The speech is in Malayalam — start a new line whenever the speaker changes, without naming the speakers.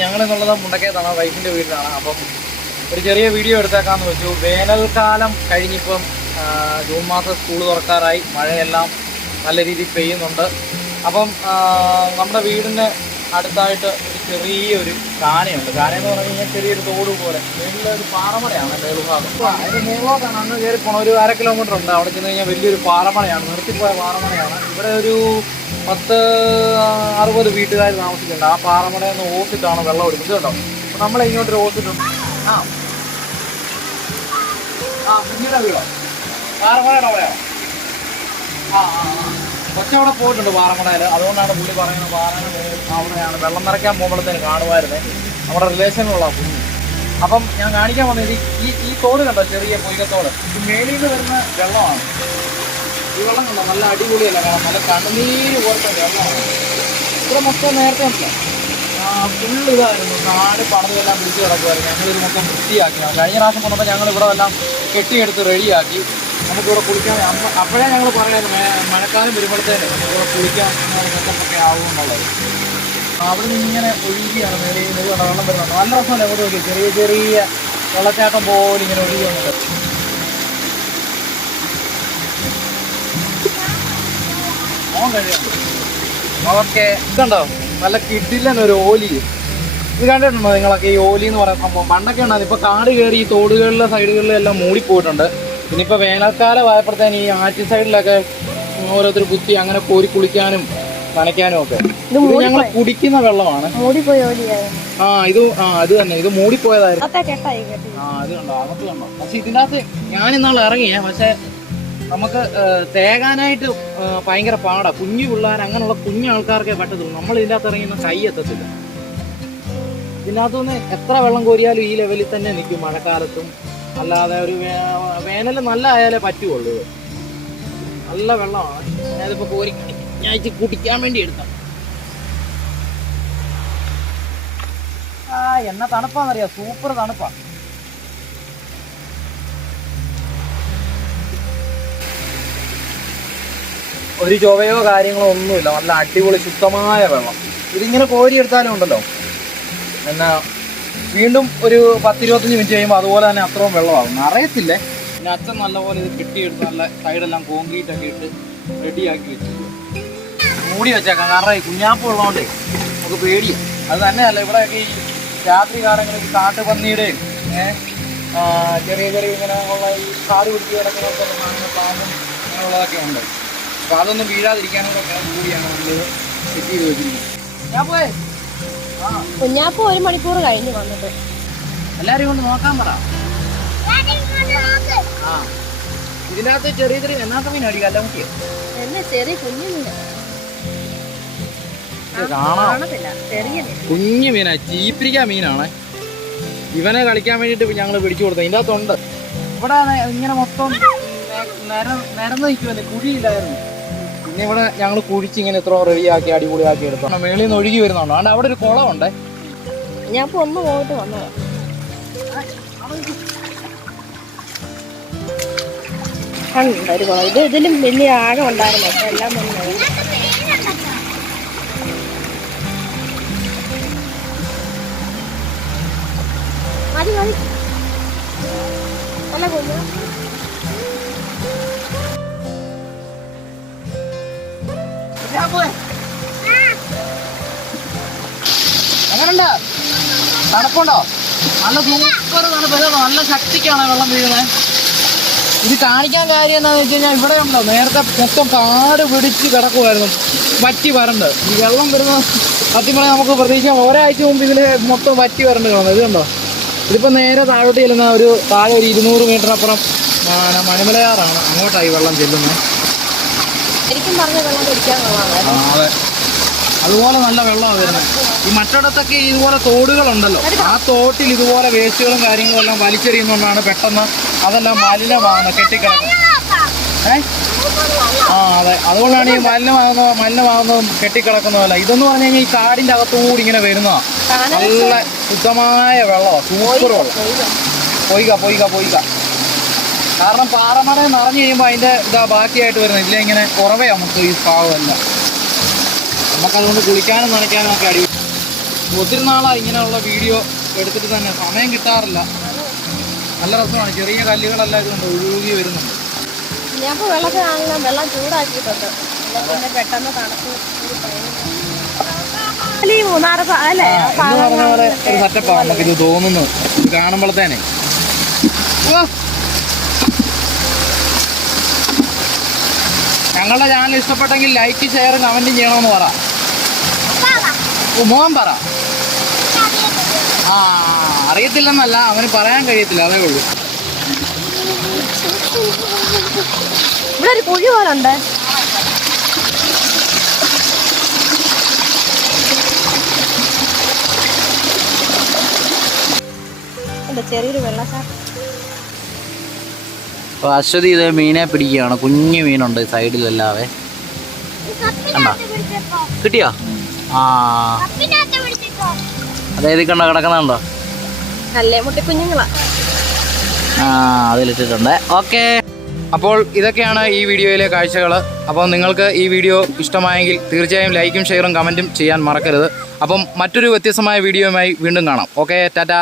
ഞങ്ങൾ എന്നുള്ളത് മുണ്ടക്കയത്താണ് വൈഫിന്റെ വീട്ടിലാണ്. അപ്പം ഒരു ചെറിയ വീഡിയോ എടുത്തേക്കാന്ന് വെച്ചു. വേനൽക്കാലം കഴിഞ്ഞിപ്പം ജൂൺ മാസം സ്കൂൾ തുറക്കാറായി. മഴയെല്ലാം നല്ല രീതിയിൽ പെയ്യുന്നുണ്ട്. അപ്പം നമ്മുടെ വീടിന് അടുത്തായിട്ട് ചെറിയൊരു കാനയുണ്ട് കാന എന്ന് പറഞ്ഞു കഴിഞ്ഞാൽ ചെറിയൊരു തോട് പോലെ. ഒരു പാറമടയാണ് മേളുഭാഗം ഭാഗം അതിന്റെ മേലോട്ടാണ് അന്ന് കയറി പോണ ഒരു അര കിലോമീറ്റർ ഉണ്ട്. അവിടെ ചെന്ന് കഴിഞ്ഞാൽ വലിയൊരു പാറമടയാണ്. നിർത്തിപ്പോയ പാറമടയാണ്. ഇവിടെ ഒരു പത്ത് അറുപത് വീട്ടുകാർ താമസിക്കുന്നുണ്ട്. ആ പാറമടയിൽ നിന്ന് ഓസിട്ടാണ് വെള്ളം എടുക്കുന്നത് കേട്ടോ. അപ്പൊ നമ്മളെ ഇങ്ങോട്ടൊരു ഓസിട്ടുണ്ട് ആ. ആ കുഞ്ഞിയുടെ വീടോ. പാറമടയുടെ അവിടെയോ ആ ആ ആ. കൊച്ചവിടെ പോയിട്ടുണ്ട് പാറമടയിൽ അതുകൊണ്ടാണ് പുള്ളി പറയുന്നത് പാറമട അവിടെയാണ് വെള്ളം നിറയ്ക്കാൻ പോകുമ്പോഴത്തേന് കാണുമായിരുന്നേ. നമ്മുടെ റിലേഷനിലുള്ള പുള്ളി അപ്പം ഞാൻ കാണിക്കാൻ വന്നത് ഈ- ഈ തോട് കണ്ടോ? ചെറിയ പൊയ്ക്കത്തോട് ഇത് മേലിൽ നിന്ന് വരുന്ന വെള്ളമാണ്. ഈ വെള്ളം കണ്ടോ? നല്ല അടിപൊളിയല്ല കാണാം നല്ല കണ്ണുനീര് പോലത്തെ വെള്ളമാണ്. ഇവിടെ മൊത്തം നേരത്തെ ഉണ്ടല്ലോ ഫുള്ള് ഇതായിരുന്നു. നാട് പണതെല്ലാം പിടിച്ച് കിടക്കുമായിരുന്നു ഞങ്ങളിത് മൊത്തം വൃത്തിയാക്കി. കഴിഞ്ഞ പ്രാവശ്യം വന്നപ്പോൾ ഞങ്ങൾ ഇവിടെ എല്ലാം കെട്ടിയെടുത്ത് റെഡിയാക്കി നമുക്കിവിടെ കുളിക്കാൻ അപ്പോഴേ ഞങ്ങൾ പറയുന്നത് മഴക്കാലം വരുമ്പോഴത്തേന് നമുക്കിവിടെ കുളിക്കാൻ സെറ്റപ്പൊക്കെ ആവുമെന്നുള്ളത്. അവിടെ നിന്ന് ഇങ്ങനെ ഒഴുകിയാണ് മേലെ ഇത് വെള്ളം വരുന്നത്. നല്ല രസമല്ല എവിടെ നോക്കി. ചെറിയ ചെറിയ വെള്ളച്ചാട്ടം പോലെ ഇങ്ങനെ ഒഴുകി വന്നിട്ട് മോൻ കഴിയാം ഓക്കെ ഇതുണ്ടോ? നല്ല കിഡിലൻ ഒരു ഓലി. ഇത് കണ്ടിട്ടുണ്ടോ നിങ്ങളൊക്കെ? ഈ ഓലി എന്ന് പറയുന്ന സംഭവം. പണ്ടൊക്കെ ഉണ്ടായിരുന്നു ഇപ്പൊ കാട് കയറി ഈ തോടുകളിലെ സൈഡുകളിലെല്ലാം മൂടിപ്പോയിട്ടുണ്ട്. ഇപ്പൊ വേനൽക്കാലം ആയപ്പോഴത്തേന് ഈ ആറ്റി സൈഡിലൊക്കെ ഓരോരുത്തർ കുത്തി അങ്ങനെ കോരി കുളിക്കാനും നനയ്ക്കാനും ഒക്കെ. ഇത് ഞങ്ങൾ കുടിക്കുന്ന വെള്ളമാണ്. ആ ഇത് ആ അത് തന്നെ. ഇത് മൂടിപ്പോയതായിരുന്നു. ആ അത് കണ്ടോ? അകത്ത് കണ്ടോ? പക്ഷെ ഇതിനകത്ത് ഞാൻ ഇന്നാൾ ഇറങ്ങിയേ. പക്ഷെ നമുക്ക് തേകാനായിട്ട് ഭയങ്കര പാടാ. കുഞ്ഞു പിള്ളേർ അങ്ങനെയുള്ള കുഞ്ഞു ആൾക്കാർക്കേ പറ്റത്തുള്ളൂ. നമ്മൾ ഇതിനകത്ത് ഇറങ്ങിയൊന്നും കൈ എത്തത്തില്ല. ഇതിനകത്തുനിന്ന് എത്ര വെള്ളം കോരിയാലും ഈ ലെവലിൽ തന്നെ നിൽക്കും മഴക്കാലത്തും. അല്ലാതെ ഒരു വേനൽ നല്ല ആയാലേ പറ്റുള്ളൂ. നല്ല വെള്ളമാണ്. ഞാനിപ്പോ കോരി. ഞാൻ കുടിക്കാൻ വേണ്ടി എടുത്ത ആ തണുപ്പാന്നറിയാ തണുപ്പാന്നറിയാം? സൂപ്പർ തണുപ്പാ. ഒരു ചൊവയോ കാര്യങ്ങളോ ഒന്നുമില്ല. നല്ല അടിപൊളി ശുദ്ധമായ വെള്ളം. ഇതിങ്ങനെ കോരിയെടുത്താലും ഉണ്ടല്ലോ. എന്നാ വീണ്ടും ഒരു പത്തിരുപത്തഞ്ച് മിനിറ്റ് കഴിയുമ്പോൾ അതുപോലെ തന്നെ അത്രയും വെള്ളമാകും. അറിയത്തില്ലേ പിന്നെ അച്ഛൻ നല്ലപോലെ ഇത് കെട്ടിയെടുത്ത് നല്ല സൈഡെല്ലാം കോൺക്രീറ്റ് ഒക്കെ ഇട്ട് റെഡിയാക്കി വെച്ചു മൂടി വെച്ചേക്കാം. കാരണം ഈ കുഞ്ഞാപ്പ് ഉള്ളതുകൊണ്ട് നമുക്ക് പേടിയാണ് അത് തന്നെയല്ല ഇവിടെയൊക്കെ ഈ രാത്രി കാലങ്ങളിൽ കാട്ടുപന്നിയുടെയും ചെറിയ ചെറിയ ഇങ്ങനെ ഉള്ള ഈ കാട് പിടിച്ച് കിടക്കുന്നതൊക്കെ കാണുന്ന പാമ്പും അങ്ങനെയുള്ളതൊക്കെ ഉണ്ട്. അപ്പോൾ അതൊന്നും വീഴാതിരിക്കാനും കൂടെ ഒക്കെ കൂടിയാണ് നമ്മൾ സെറ്റ് ചെയ്ത് വെച്ചിരിക്കുന്നത് ഞാൻ പോയേ.
കുഞ്ഞാപ്പ ഒരു മണിക്കൂർ കഴിഞ്ഞ് വന്നിട്ട്
എല്ലാരും കൊണ്ട് നോക്കാൻ പറ. ആ. ഇതിനകത്ത് ചെറിയ ചെറിയ എന്നാത്ത മീനടി കല്ലമുട്ടിയോ
എന്നെ ചെറിയ കുഞ്ഞു മീൻ.
കാണാം.
കാണത്തില്ല ചെറിയ മീൻ.
കുഞ്ഞു മീനാ ചീപ്പിരിക്ക മീനാണ്. ഇവനെ കളിക്കാൻ വേണ്ടിട്ട് ഞങ്ങൾ പിടിച്ചു കൊടുത്തത്. ഇതിന്റെ അകത്തുണ്ട് ഇവിടെ ഇങ്ങനെ മൊത്തം നിരന്ന് നിൽക്കുമല്ലേ കുഴിയില്ലായിരുന്നു. പിന്നെ ഇവിടെ ഞങ്ങൾ കുഴിച്ച് ഇങ്ങനെ ഇത്ര റെഡിയാക്കി അടിപൊളിയാക്കി എടുത്തു. മേളിൽ നിന്ന് ഒഴുകി വരുന്നുണ്ടോ. അതുകൊണ്ട് അവിടെ ഒരു കുളമുണ്ട്.
ഞാൻ ഇപ്പൊ ഒന്ന് പോയിട്ട് വന്നതാ. ഒരു കുളം. ഇത് ഇതിലും വലിയ ആഴം ഉണ്ടായിരുന്നു. അപ്പൊ എല്ലാം വന്നു മതി മതി.
തണുപ്പുണ്ടോ നല്ല സൂപ്പർ തണുപ്പ് നല്ല ശക്തിക്കാണ് വെള്ളം വീഴുന്നത് ഇത് കാണിക്കാൻ കാര്യം എന്താണെന്ന് വെച്ച് കഴിഞ്ഞാൽ ഇവിടെ ഉണ്ടോ? നേരത്തെ മൊത്തം കാട് പിടിച്ച് കിടക്കുമായിരുന്നു വറ്റി വരണ്ട്. ഈ വെള്ളം വരുന്ന സത്യം നമുക്ക് പ്രതീക്ഷിക്കാം. ഒരാഴ്ച മുമ്പ് ഇതിൽ മൊത്തം വറ്റി വരണ്ട് കാണുന്നത് ഇത് കണ്ടോ? ഇതിപ്പോൾ നേരെ താഴോട്ട് ചെല്ലുന്ന ഒരു താഴെ ഒരു ഇരുന്നൂറ് മീറ്ററിനപ്പുറം മണിമലയാറാണ് അങ്ങോട്ടായി വെള്ളം ചെല്ലുന്നത്
ശരിക്കും പറഞ്ഞ വെള്ളം കുടിക്കാൻ കൊള്ളാം
അതുപോലെ നല്ല വെള്ളമാണ് വരുന്നത്. ഈ മറ്റിടത്തൊക്കെ ഇതുപോലെ തോടുകളുണ്ടല്ലോ. ആ തോട്ടിൽ ഇതുപോലെ വേസ്റ്റുകളും കാര്യങ്ങളും എല്ലാം വലിച്ചെറിയുന്നതുകൊണ്ടാണ് പെട്ടെന്ന് അതെല്ലാം മലിനമാകുന്നത് കെട്ടിക്കിടക്കുന്നത്. ഏ? ആ അതെ. അതുകൊണ്ടാണ് ഈ മലിനമാകുന്ന മലിനമാകുന്നതും കെട്ടിക്കിടക്കുന്നതല്ല. ഇതെന്ന് പറഞ്ഞു കഴിഞ്ഞാൽ ഈ കാടിന്റെ അകത്തുകൂടി ഇങ്ങനെ വരുന്നതാണ് നല്ല ശുദ്ധമായ വെള്ളമാണ് സൂപ്പർ വെള്ളം. പോയിക. പോയിക പോയിക കാരണം പാറമട നിറഞ്ഞു കഴിയുമ്പോൾ അതിന്റെ ഇതാ ബാക്കിയായിട്ട് വരുന്നത്. ഇല്ല ഇങ്ങനെ കുറവേ നമുക്ക് ഈ ഭാഗമല്ല. നമുക്കതുകൊണ്ട് കുളിക്കാനും നനയ്ക്കാനും ഒക്കെ അടി ഒത്തിരി നാളാണ് ഇങ്ങനെയുള്ള വീഡിയോ എടുത്തിട്ട് തന്നെ സമയം കിട്ടാറില്ല. നല്ല രസമാണ്. ചെറിയ കല്ലുകളെല്ലാം ഇതുകൊണ്ട് ഒഴുകി വരുന്നുണ്ട്.
ഞാൻ വെള്ളത്തിൽ ആണെങ്കിലും വെള്ളം ചൂടാക്കിയിട്ടുണ്ട്. പെട്ടെന്ന്
എന്ന് പറഞ്ഞ പോലെ ഒരു സെറ്റപ്പാണ് നമുക്കിത് തോന്നുന്നത് കാണുമ്പോഴത്തേനെ. ഞങ്ങളുടെ ചാനൽ ഇഷ്ടപ്പെട്ടെങ്കിൽ ലൈക്ക് ഷെയർ കമന്റും ചെയ്യണമെന്ന് പറ. മോഹൻ മോൻ പറ. ആ അറിയത്തില്ലെന്നല്ല അവന് പറയാൻ കഴിയത്തില്ല അതേ ഉള്ളൂ.
ഇവിടെ ഒരു കുഴി പോലെ ഉണ്ട്. എന്താ ചെറിയൊരു വെള്ളച്ചാട്ടം?
അപ്പോൾ അശ്വതി ഇത് മീനെ പിടിക്കുകയാണ്. കുഞ്ഞു മീനുണ്ട് സൈഡിലല്ലാതെ. കണ്ട കിട്ടിയോ? ആ. അതായത് കണ്ട കിടക്കുന്നുണ്ടോ? ആ അതിലിട്ടിട്ടുണ്ട്. ഓക്കെ. അപ്പോൾ ഇതൊക്കെയാണ് ഈ വീഡിയോയിലെ കാഴ്ചകൾ അപ്പോൾ നിങ്ങൾക്ക് ഈ വീഡിയോ ഇഷ്ടമായെങ്കിൽ തീർച്ചയായും ലൈക്കും ഷെയറും കമന്റും ചെയ്യാൻ മറക്കരുത്. അപ്പം മറ്റൊരു വ്യത്യസ്തമായ വീഡിയോയുമായി വീണ്ടും കാണാം. Okay tata.